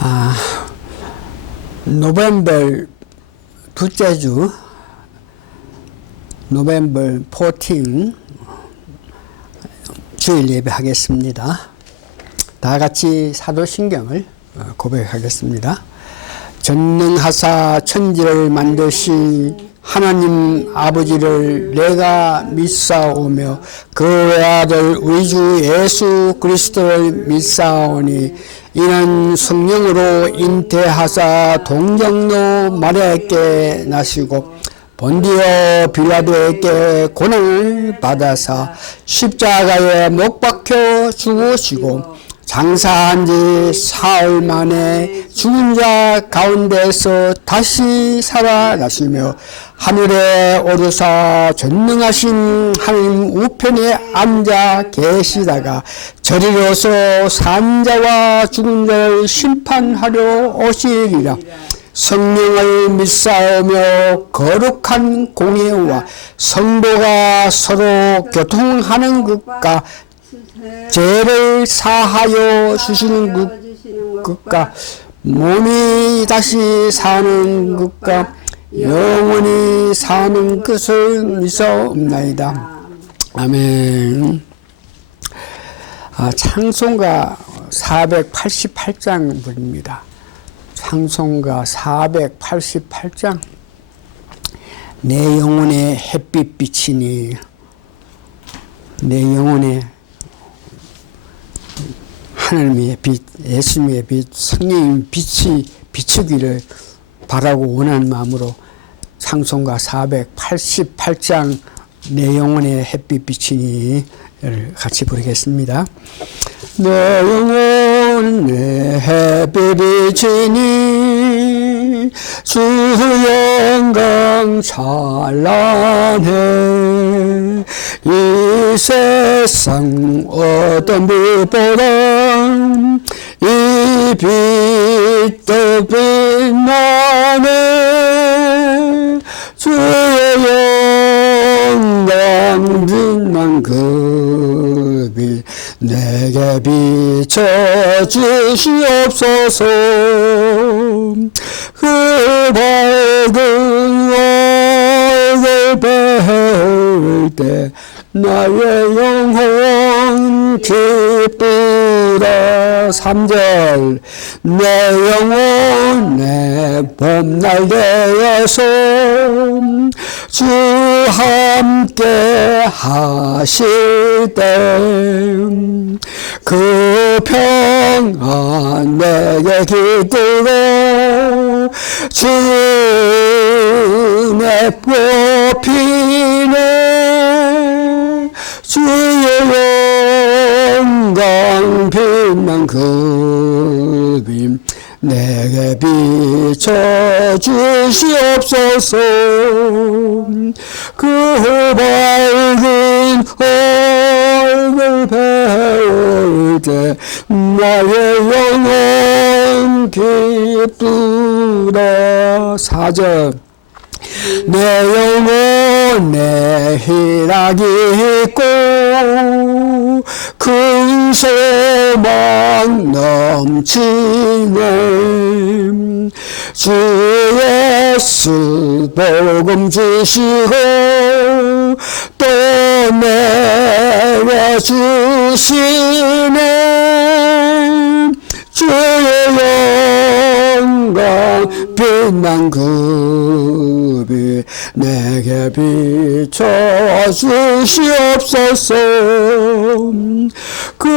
아, 노벰버 둘째 주, 노벰버 14 주일 예배 하겠습니다. 다 같이 사도신경을 고백하겠습니다. 전능하사 천지를 만드신 하나님 아버지를 내가 믿사오며 그 외아들 우리 주 예수 그리스도를 믿사오니 이는 성령으로 잉태하사 동정노 마리아에게 나시고 본디오 빌라도에게 고난을 받아사 십자가에 못 박혀 죽으시고 장사한 지 사흘 만에 죽은 자 가운데서 다시 살아나시며 하늘에 오르사 전능하신 하나님 우편에 앉아 계시다가 저리로서 산 자와 죽은 자를 심판하려 오시리라. 성령을 믿사오며 거룩한 공예와 성도가 서로 교통하는 것과 죄를 사하여 주시는 것과 몸이 다시 사는 것과 영원히 사는 것을 믿사옵나이다. 아멘. 찬송가 488장입니다. 찬송가 488장. 내 영혼에 햇빛 비치니, 내 영혼에 하나님의 빛, 예수님의 빛, 성령의 빛이 비추기를 바라고 원하는 마음으로 찬송가 488장 내 영혼에 햇빛 비치니를 같이 부르겠습니다. 내 영혼에 햇빛 비치니 주 영광 찬란해 이 세상 어떤 빛보다 이 빛도 빛나네 주의 영광 빛난 그 빛 내게 비춰주시옵소서. 그 밝은 얼굴 배울 때 나의 영혼 기쁘다. 3절 내 영혼에 봄날 되어서 주 함께 하실 때 그 평안 내게 깃들어 주의 꽃피네 주의 영광 빛난 그 빛 내게 비춰주시옵소서. 그 밝은 얼굴 배울 때 나의 영혼 기쁘다. 4절 내 영혼에 희락이 있고 큰 소망 넘치네 주 예수 복음 주시고 또 내려주시네 주의 영광 빛난 그 빛 내게 비춰주시옵소서. 그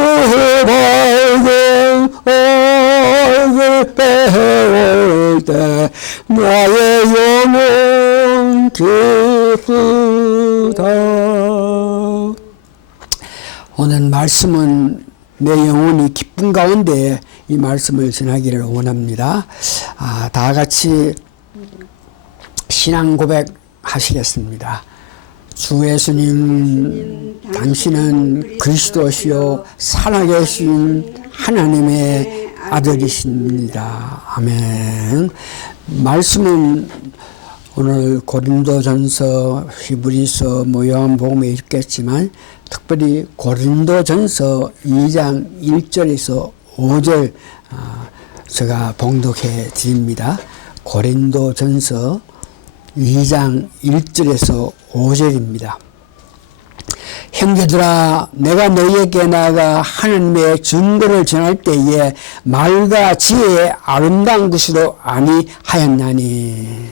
밝은 얼굴 배울 때 나의 영혼 기쁘다. 오늘 말씀은 내 영혼이 기쁜 가운데 이 말씀을 전하기를 원합니다. 다 같이 신앙 고백 하시겠습니다. 주 예수님, 당신은 그리스도시요 살아계신 하나님의 아들이십니다. 아멘. 말씀은 오늘 고린도전서, 히브리서, 요한복음에 있겠지만 특별히 고린도전서 2장 1절에서 5절 제가 봉독해 드립니다. 고린도전서 2장 1절에서 5절입니다. 형제들아, 내가 너희에게 나아가 하나님의 증거를 전할 때에 말과 지혜의 아름다운 것으로 아니하였나니.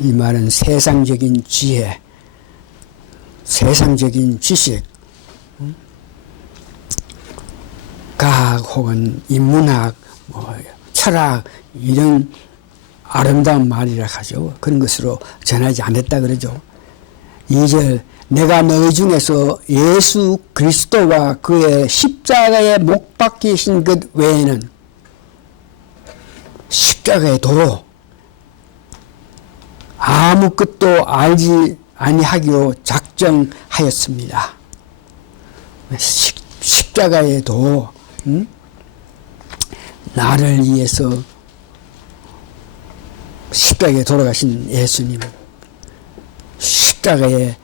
이 말은 세상적인 지혜, 세상적인 지식, 과학 혹은 인문학, 철학 이런 아름다운 말이라 하죠. 그런 것으로 전하지 않았다 그러죠. 2절, 내가 너희 중에서 예수 그리스도와 그의 십자가에 못 박히신 것 외에는 십자가의 도로 아무것도 알지 아니하기로 작정하였습니다. 십자가의 도, 나를 위해서 십자가에 돌아가신 예수님, 십자가에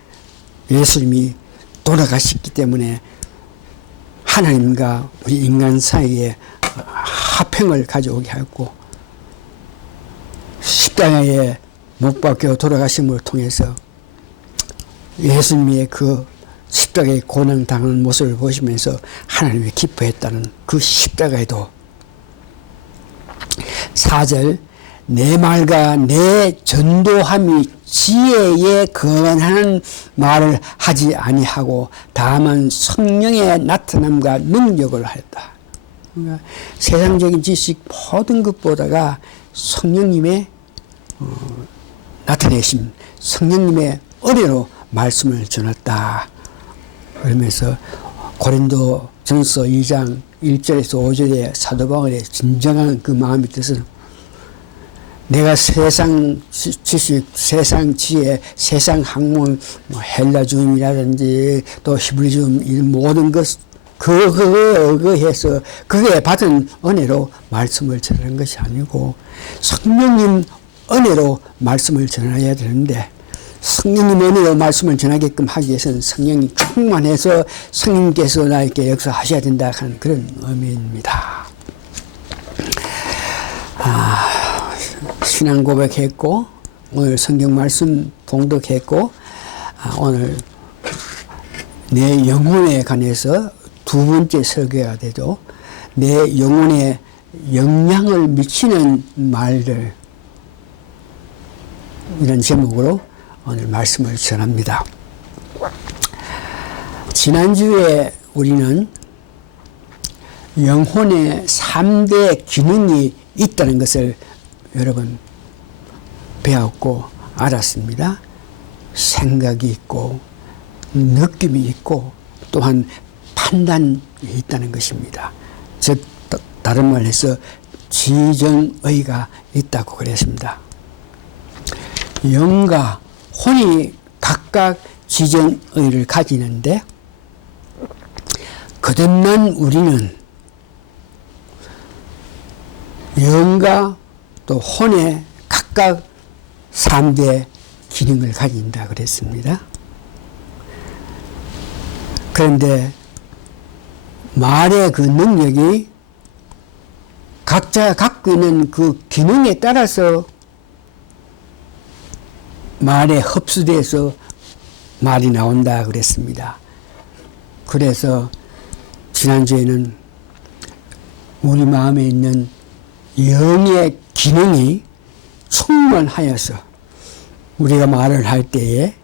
예수님이 돌아가셨기 때문에 하나님과 우리 인간 사이에 화평을 가져오게 하였고, 십자가에 못 박혀 돌아가심을 통해서 예수님의 그 십자가의 고난 당하는 모습을 보시면서 하나님이 기뻐했다는 그 십자가에도 4절, 내 말과 내 전도함이 지혜에 근하는 말을 하지 아니하고 다만 성령의 나타남과 능력을 하였다. 그러니까 세상적인 지식 모든 것보다가 성령님의 나타내심, 성령님의 은혜로 말씀을 전했다. 그러면서 고린도전서 2장 1절에서 5절의 사도 바울의 진정한 그 마음의 뜻은 내가 세상 지식, 세상 지혜, 세상 학문, 헬라주의라든지 또 히브리주의 이 모든 것 그거에 의거해서 그게 받은 은혜로 말씀을 전하는 것이 아니고 성령님 은혜로 말씀을 전해야 되는데 성령님 은혜로 말씀을 전하게끔 하기 위해서는 성령이 충만해서 성령께서 나에게 역사하셔야 된다 하는 그런 의미입니다. 신앙 고백했고 오늘 성경 말씀 봉독했고 오늘 내 영혼에 관해서 두 번째 설교가 되죠. 내 영혼에 영향을 미치는 말들, 이런 제목으로 오늘 말씀을 전합니다. 지난주에 우리는 영혼의 3대 기능이 있다는 것을 여러분 배웠고 알았습니다. 생각이 있고 느낌이 있고 또한 판단이 있다는 것입니다. 즉 다른 말로 해서 지정의가 있다고 그랬습니다. 영과 혼이 각각 지정의를 가지는데 거듭난 우리는 영과 또 혼에 각각 3대 기능을 가진다 그랬습니다. 그런데 말의 그 능력이 각자 갖고 있는 그 기능에 따라서 말에 흡수돼서 말이 나온다 그랬습니다. 그래서 지난주에는 우리 마음에 있는 영의 기능이 충만하여서 우리가 말을 할 때에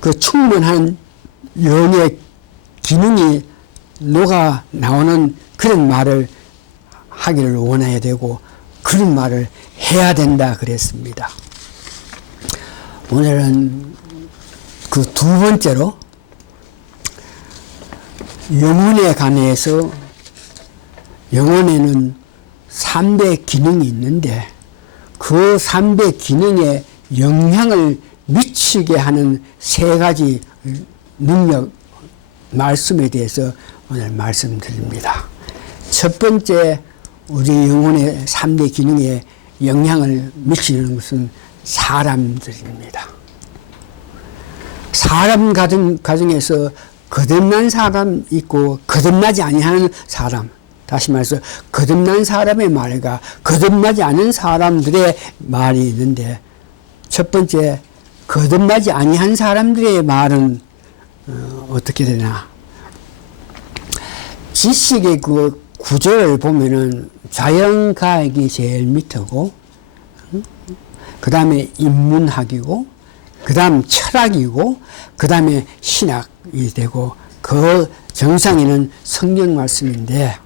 그 충만한 영의 기능이 녹아 나오는 그런 말을 하기를 원해야 되고 그런 말을 해야 된다 그랬습니다. 오늘은 그 두 번째로 영혼에 관해서 영혼에는 3대 기능이 있는데 그 3대 기능에 영향을 미치게 하는 3가지 능력 말씀에 대해서 오늘 말씀드립니다. 첫 번째 우리 영혼의 3대 기능에 영향을 미치는 것은 사람들입니다. 사람 가정에서 거듭난 사람 있고 거듭나지 아니하는 사람, 다시 말해서 거듭난 사람의 말과 거듭나지 않은 사람들의 말이 있는데, 첫 번째 거듭나지 아니한 사람들의 말은 어떻게 되나? 지식의 그 구조를 보면은 자연과학이 제일 밑이고, 그 다음에 인문학이고, 그 다음 철학이고, 그 다음에 신학이 되고, 그 정상에는 성경 말씀인데,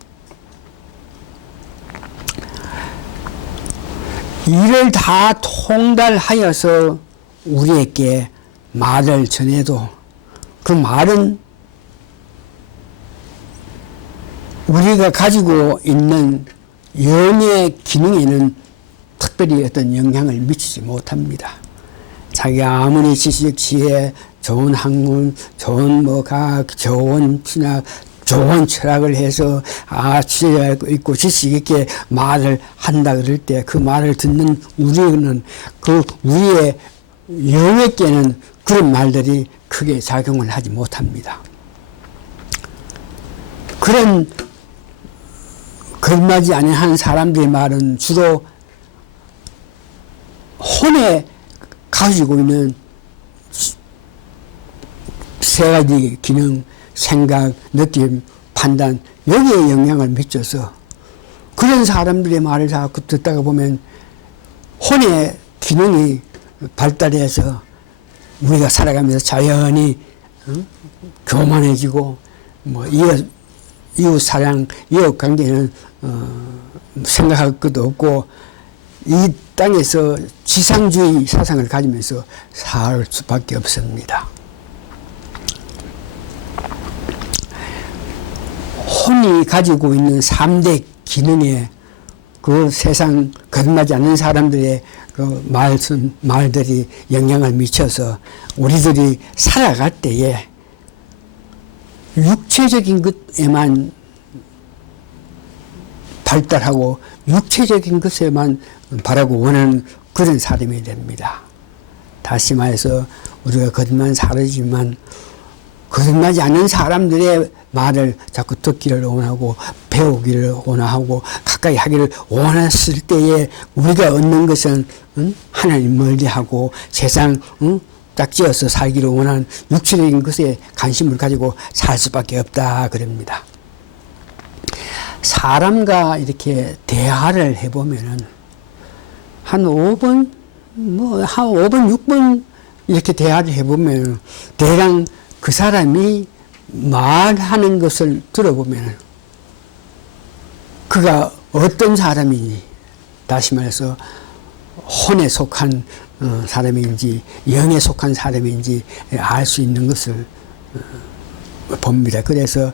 이를 다 통달하여서 우리에게 말을 전해도 그 말은 우리가 가지고 있는 영의 기능에는 특별히 어떤 영향을 미치지 못합니다. 자기가 아무리 지식, 지혜, 좋은 학문, 좋은 뭐 과학, 좋은 신학, 좋은 철학을 해서 지혜 있고 지식 있게 말을 한다 그럴 때 그 말을 듣는 우리는 그 우리의 영에게는 그런 말들이 크게 작용을 하지 못합니다. 그런 거듭나지 아니한 사람들의 말은 주로 혼에 가지고 있는 세 가지 기능, 생각, 느낌, 판단, 여기에 영향을 미쳐서 그런 사람들의 말을 자꾸 듣다가 보면 혼의 기능이 발달해서 우리가 살아가면서 자연히 교만해지고 뭐 이웃 사랑, 이웃 관계는 생각할 것도 없고 이 땅에서 지상주의 사상을 가지면서 살 수밖에 없습니다. 혼이 가지고 있는 3대 기능에 그 세상 거듭나지 않는 사람들의 그 말들이 영향을 미쳐서 우리들이 살아갈 때에 육체적인 것에만 발달하고 육체적인 것에만 바라고 원하는 그런 사람이 됩니다. 다시 말해서 우리가 거듭난 사람이지만 거듭나지 않는 사람들의 말을 자꾸 듣기를 원하고 배우기를 원하고 가까이 하기를 원했을 때에 우리가 얻는 것은 하나님 멀리하고 세상 짝지어서 살기를 원하는 육체적인 것에 관심을 가지고 살 수밖에 없다 그럽니다. 사람과 이렇게 대화를 해보면은 한 5번, 한 5번, 6번 이렇게 대화를 해보면 대강 그 사람이 말하는 것을 들어보면 그가 어떤 사람인지, 다시 말해서 혼에 속한 사람인지 영에 속한 사람인지 알 수 있는 것을 봅니다. 그래서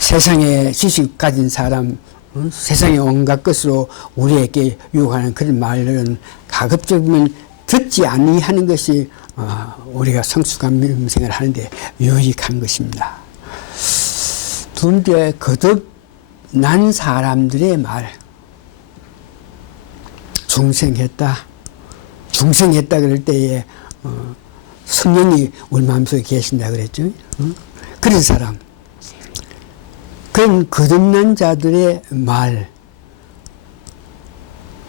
세상에 지식 가진 사람, 세상의 온갖 것으로 우리에게 유혹하는 그런 말들은 가급적이면 듣지 아니하는 것이 우리가 성숙한 믿음생활을 하는데 유익한 것입니다. 두 번째, 거듭난 사람들의 말. 중생했다 그럴 때에 성령이 우리 마음속에 계신다 그랬죠. 그런 사람, 그런 거듭난 자들의 말,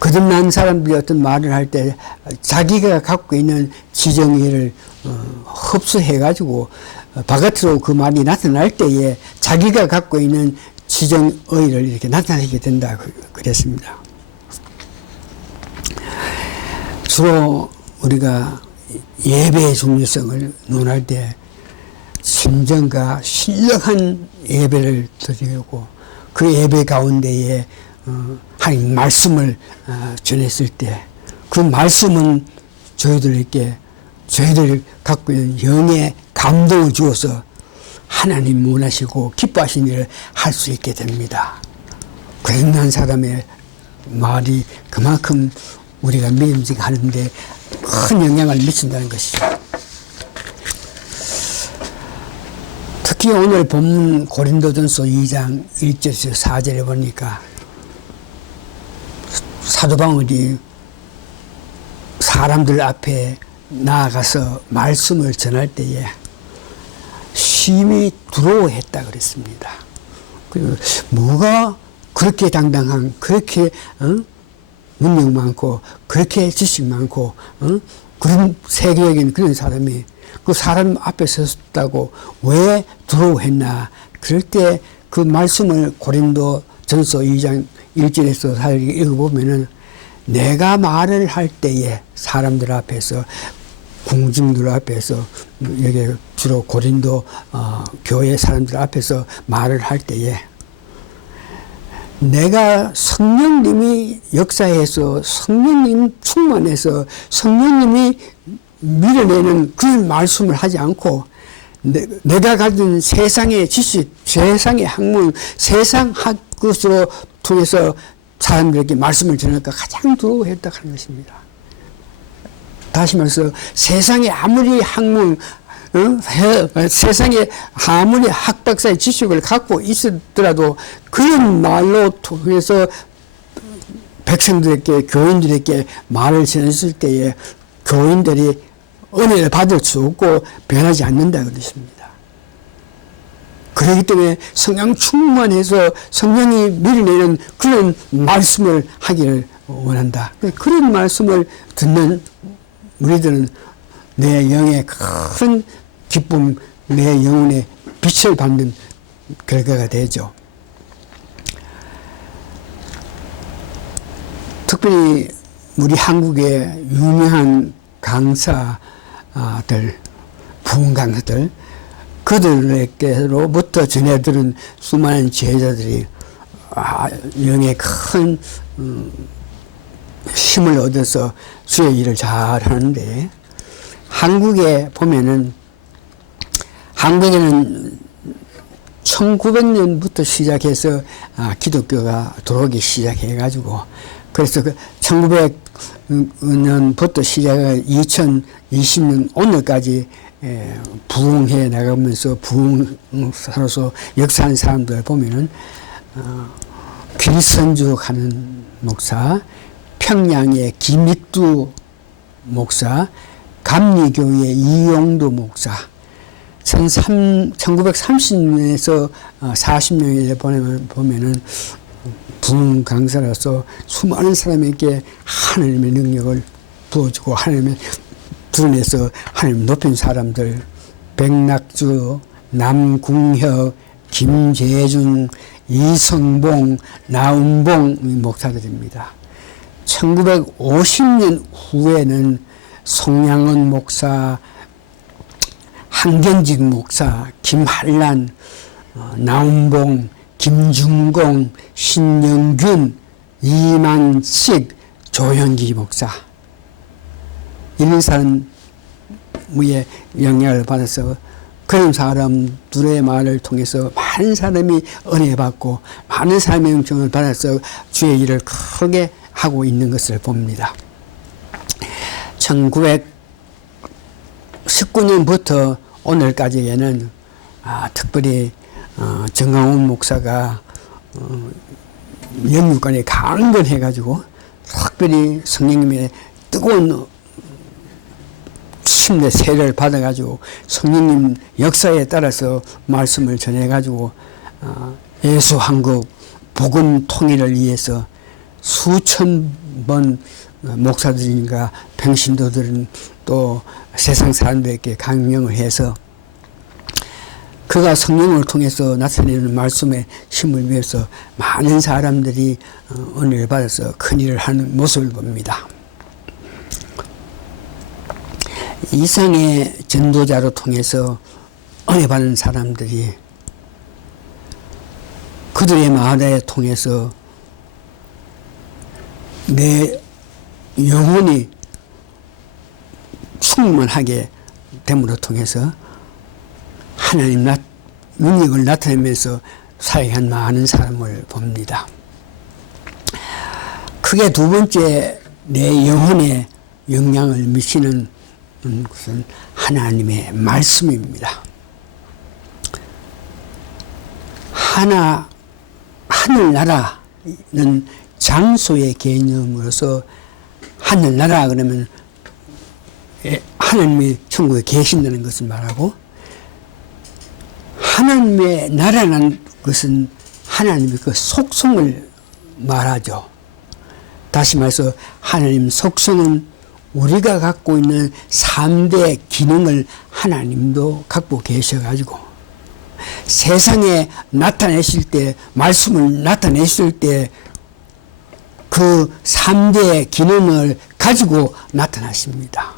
거듭난 사람들이 어떤 말을 할 때 자기가 갖고 있는 지정의를 흡수해가지고 바깥으로 그 말이 나타날 때에 자기가 갖고 있는 지정의를 이렇게 나타내게 된다 그랬습니다. 주로 우리가 예배의 중요성을 논할 때 진정과 신령한 예배를 드리고 그 예배 가운데에 하나님 말씀을 전했을 때 그 말씀은 저희들에게 저희들 갖고 있는 영의 감동을 주어서 하나님 원하시고 기뻐하신 일을 할 수 있게 됩니다. 거듭난 사람의 말이 그만큼 우리가 믿음직 하는데 큰 영향을 미친다는 것이죠. 특히 오늘 본문 고린도전서 2장 1절에서 4절에 보니까 사도 바울이 사람들 앞에 나아가서 말씀을 전할 때에 심히 두려워했다 그랬습니다. 뭐가 그렇게 당당한, 그렇게 능력 많고, 그렇게 지식 많고, 그런 세계적인 그런 사람이 그 사람 앞에 섰다고 왜 두려워했나? 그럴 때 그 말씀을 고린도 전서 2장 1절에서 4절 읽어보면은 내가 말을 할 때에 사람들 앞에서 궁중들 앞에서 여기 주로 고린도 교회 사람들 앞에서 말을 할 때에 내가 성령님이 역사해서 성령님 충만해서 성령님이 밀어내는 그런 말씀을 하지 않고 내가 가진 세상의 지식, 세상의 학문, 세상 학것으로 통해서 사람들에게 말씀을 전할까 가장 두려워했다 하는 것입니다. 다시 말해서 세상에 아무리 학문, 세상에 아무리 학박사의 지식을 갖고 있었더라도 그런 말로 통해서 백성들에게, 교인들에게 말을 전했을 때에 교인들이 은혜를 받을 수 없고 변하지 않는다 그랬습니다. 그렇기 때문에 성령 충만해서 성령이 밀어내는 그런 말씀을 하기를 원한다. 그런 말씀을 듣는 우리들은 내 영의 큰 기쁨, 내 영혼의 빛을 받는 결과가 되죠. 특별히 우리 한국의 유명한 강사들, 부흥 강사들, 그들에게로부터 전해들은 수많은 제자들이 영의 큰 힘을 얻어서 주의 일을 잘 하는데, 한국에 보면은, 한국에는 1900년부터 시작해서 기독교가 들어오기 시작해가지고, 그래서 1900년부터 시작해 2020년 오늘까지 부흥해 나가면서 부흥사로서 역사한 사람들 보면은, 길선주 가는 목사, 평양의 김익두 목사, 감리교회 이용도 목사, 1930년에서 40년에 보면은 부흥 강사로서 수많은 사람에게 하나님의 능력을 부어주고 하나님의 드러내서 하나님 높인 사람들, 백낙주, 남궁혁, 김재준, 이성봉, 나운봉 목사들입니다. 1950년 후에는 송양원 목사, 한경직 목사, 김한란, 나운봉, 김중공, 신영균, 이만식, 조현기 목사, 이런 사람의 영향을 받아서 그런 사람들의 말을 통해서 많은 사람이 은혜 받고 많은 사람의 영성을 받아서 주의 일을 크게 하고 있는 것을 봅니다. 1919년부터 오늘까지에는 특별히 정강훈 목사가 영육간에 강건해가지고 특별히 성령님의 뜨거운 침례 세례를 받아가지고 성령님 역사에 따라서 말씀을 전해가지고 예수 한국 복음 통일을 위해서 수천 번 목사들인가 평신도들은 또 세상 사람들에게 강명을 해서 그가 성령을 통해서 나타내는 말씀의 힘을 위해서 많은 사람들이 은혜를 받아서 큰 일을 하는 모습을 봅니다. 이상의 전도자로 통해서 은혜 받는 사람들이 그들의 말에 통해서 내 영혼이 충만하게 됨으로 통해서 하나님 능력을 나타내면서 사역한 많은 사람을 봅니다. 크게 두 번째 내 영혼에 영향을 미치는 것은 하나님의 말씀입니다. 하늘나라는 장소의 개념으로서 하늘나라 그러면 하나님이 천국에 계신다는 것을 말하고, 하나님의 나라라는 것은 하나님의 그 속성을 말하죠. 다시 말해서 하나님 속성은 우리가 갖고 있는 3대 기능을 하나님도 갖고 계셔가지고 세상에 나타내실 때, 말씀을 나타내실 때 그 3대 기능을 가지고 나타나십니다.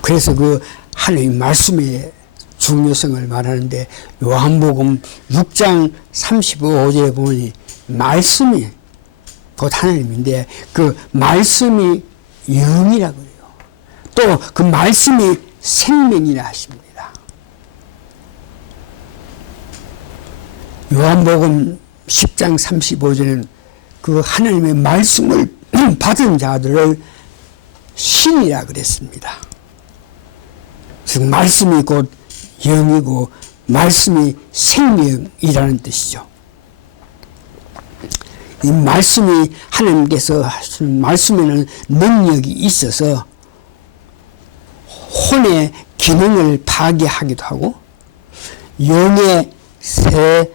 그래서 그 하나님 말씀의 중요성을 말하는데 요한복음 6장 35절에 보니 말씀이 곧 하나님인데 그 말씀이 영이라고 그래요. 또 그 말씀이 생명이라 하십니다. 요한복음 10장 35절에는 그 하나님의 말씀을 받은 자들을 신이라 그랬습니다. 즉 말씀이 곧 영이고 말씀이 생명이라는 뜻이죠. 이 말씀이 하나님께서 하신 말씀에는 능력이 있어서 혼의 기능을 파괴하기도 하고 영의 새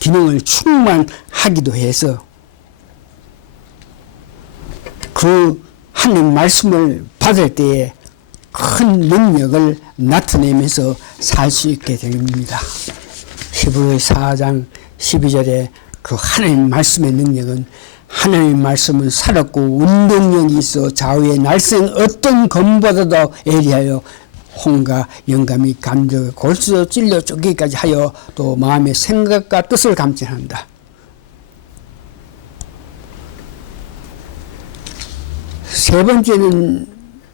기능을 충만하기도 해서 그 하나님 말씀을 받을 때에 큰 능력을 나타내면서 살 수 있게 됩니다. 히브리서 4장 12절에 그 하나님 말씀의 능력은 하나님 말씀은 살았고 운동력이 있어 좌우의 날쌘 어떤 검보다도 예리하여 혼과 영감이 감정 골수로 찔려 쪼개기까지 하여 또 마음의 생각과 뜻을 감찰한다. 세 번째는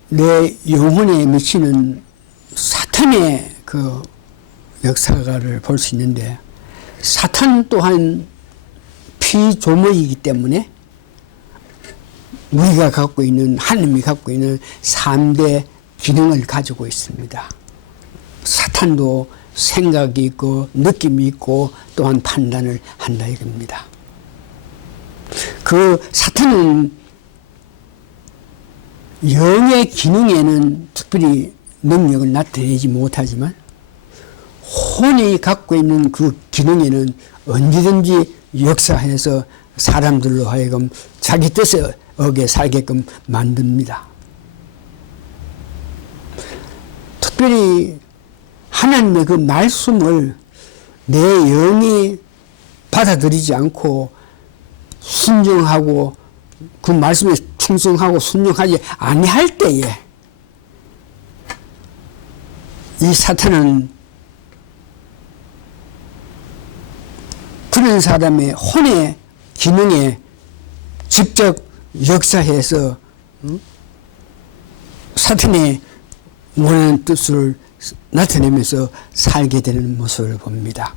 내 영혼에 미치는 사탄의 그 역사를 볼 수 있는데 사탄 또한 피조물이기 때문에 우리가 갖고 있는 하나님이 갖고 있는 3대 기능을 가지고 있습니다. 사탄도 생각이 있고 느낌이 있고 또한 판단을 한다 이겁니다. 그 사탄은 영의 기능에는 특별히 능력을 나타내지 못하지만 혼이 갖고 있는 그 기능에는 언제든지 역사해서 사람들로 하여금 자기 뜻에 어겨 살게끔 만듭니다. 특별히 하나님의 그 말씀을 내 영이 받아들이지 않고 순종하고 그 말씀에 충성하고 순종하지 아니할 때에 이 사탄은 그런 사람의 혼의 기능에 직접 역사해서 사탄의 원하는 뜻을 나타내면서 살게 되는 모습을 봅니다.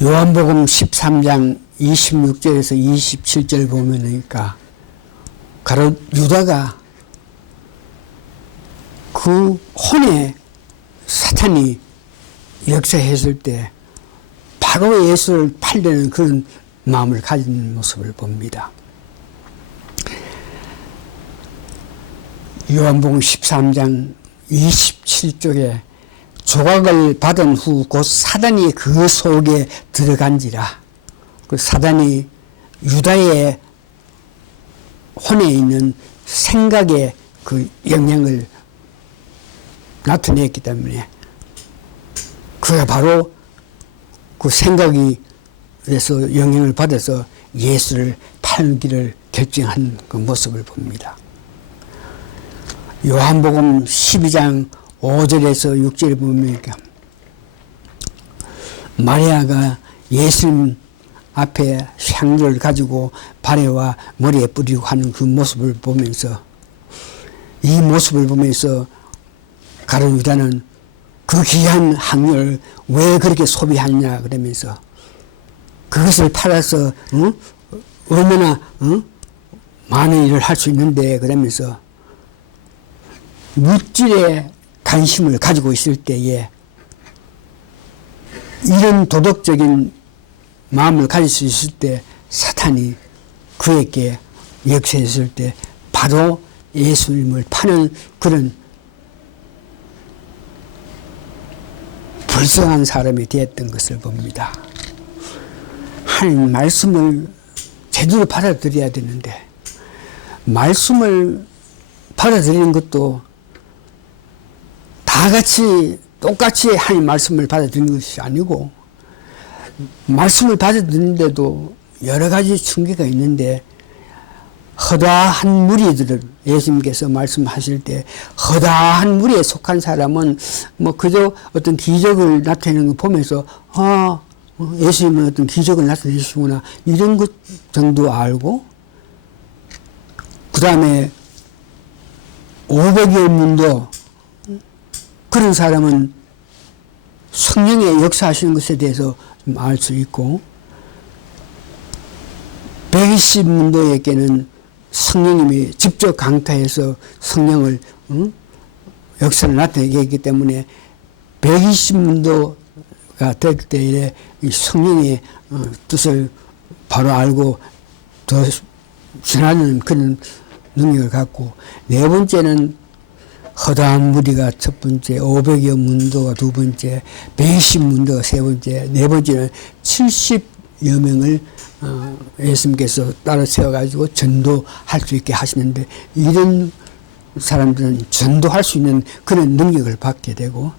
요한복음 13장 26절에서 27절 보면니까 가롯 유다가 그 혼에 사탄이 역사했을 때 바로 예수를 팔려는 그런 마음을 가진 모습을 봅니다. 요한복음 13장 27쪽에 조각을 받은 후 곧 사단이 그 속에 들어간지라. 그 사단이 유다의 혼에 있는 생각에 그 영향을 나타냈기 때문에 그가 바로 그 생각이 그래서 영향을 받아서 예수를 팔기를 결정한 그 모습을 봅니다. 요한복음 12장 5절에서 6절에 보면 마리아가 예수님 앞에 향료를 가지고 발에와 머리에 뿌리고 하는 그 모습을 보면서 이 모습을 보면서 가룟 유다는 그 귀한 향료를 왜 그렇게 소비하느냐 그러면서 그것을 팔아서 얼마나 많은 일을 할 수 있는데 그러면서 물질에 관심을 가지고 있을 때에 이런 도덕적인 마음을 가질 수 있을 때 사탄이 그에게 역사했을 때 바로 예수님을 파는 그런 걸성한 사람이 되었던 것을 봅니다. 하나님 말씀을 제대로 받아들여야 되는데 말씀을 받아들이는 것도 다 같이 똑같이 하나님 말씀을 받아들이는 것이 아니고 말씀을 받아들이는데도 여러 가지 충격이 있는데 허다한 무리들을 예수님께서 말씀하실 때 허다한 무리에 속한 사람은 뭐 그저 어떤 기적을 나타내는 거 보면서 예수님은 어떤 기적을 나타내시구나 이런 것 정도 알고 그 다음에 500여 문도 그런 사람은 성령의 역사하시는 것에 대해서 좀 알 수 있고 120문도에게는 성령님이 직접 강타해서 성령을 역사를 나타내게 했기 때문에 120문도가 될 때에 이 성령의 뜻을 바로 알고 더 지나는 그런 능력을 갖고 네 번째는 허다한 무리가 첫 번째, 500여 문도가 두 번째, 120문도가 세 번째, 네 번째는 70여 명을 예수님께서 따로 세워가지고 전도할 수 있게 하시는데 이런 사람들은 전도할 수 있는 그런 능력을 받게 되고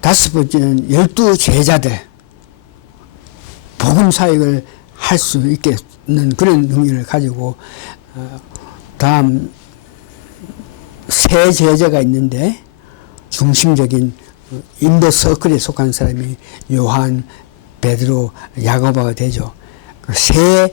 다섯 번째는 12 제자들 복음 사역을 할 수 있는 그런 능력을 가지고 다음 세 제자가 있는데 중심적인 인더 서클에 속한 사람이 요한, 베드로, 야고보가 되죠. 그 세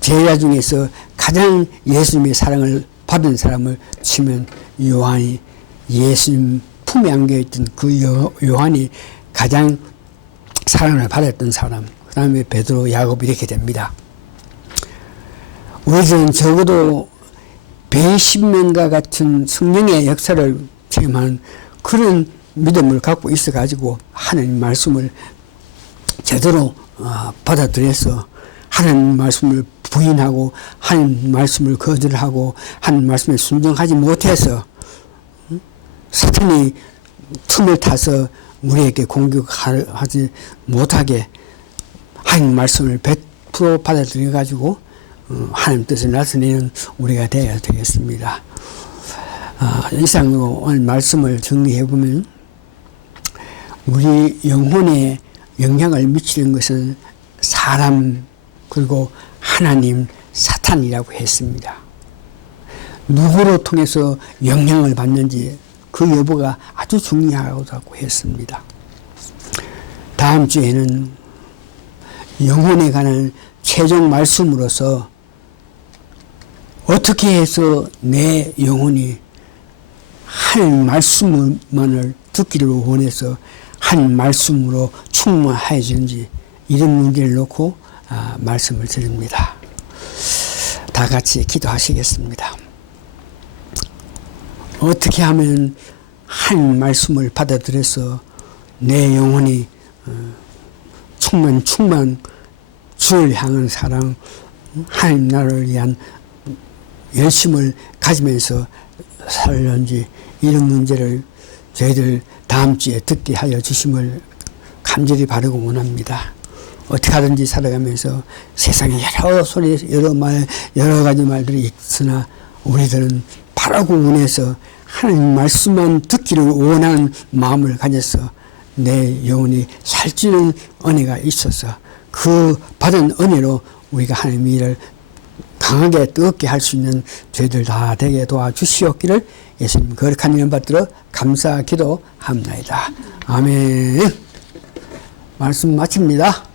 제자 중에서 가장 예수님의 사랑을 받은 사람을 치면 요한이 예수님 품에 안겨있던 그 요한이 가장 사랑을 받았던 사람, 그 다음에 베드로, 야고보 이렇게 됩니다. 우리들은 적어도 110명과 같은 성령의 역사를 체험한 그런 믿음을 갖고 있어가지고 하나님 말씀을 제대로 받아들여서 하나님 말씀을 부인하고 하나님 말씀을 거절하고 하나님 말씀에 순종하지 못해서 사탄이 틈을 타서 우리에게 공격하지 못하게 하나님 말씀을 100% 받아들여가지고 하나님 뜻을 나타내는 우리가 되어야 되겠습니다. 이상으로 오늘 말씀을 정리해보면 우리 영혼에 영향을 미치는 것은 사람 그리고 하나님, 사탄이라고 했습니다. 누구로 통해서 영향을 받는지 그 여부가 아주 중요하다고 했습니다. 다음 주에는 영혼에 관한 최종 말씀으로서 어떻게 해서 내 영혼이 하나님 말씀만을 듣기를 원해서 하나님 말씀으로 충만해지는지 이런 문제를 놓고 말씀을 드립니다. 다 같이 기도하시겠습니다. 어떻게 하면 하나님 말씀을 받아들여서 내 영혼이 충만 주를 향한 사랑, 하나님 나라를 위한 열심을 가지면서 살는지 이런 문제를 저희들 다음 주에 듣게 하여 주심을 간절히 바라고 원합니다. 어떻게 하든지 살아가면서 세상에 여러 소리, 여러 가지 말들이 있으나 우리들은 바라고 원해서 하나님 말씀만 듣기를 원하는 마음을 가져서 내 영혼이 살찌는 은혜가 있어서 그 받은 은혜로 우리가 하나님의 일을 강하게 뜨겁게 할 수 있는 저희들 다 되게 도와주시옵기를 예수님 거룩한 이름 받들어 감사 기도합니다. 아멘. 말씀 마칩니다.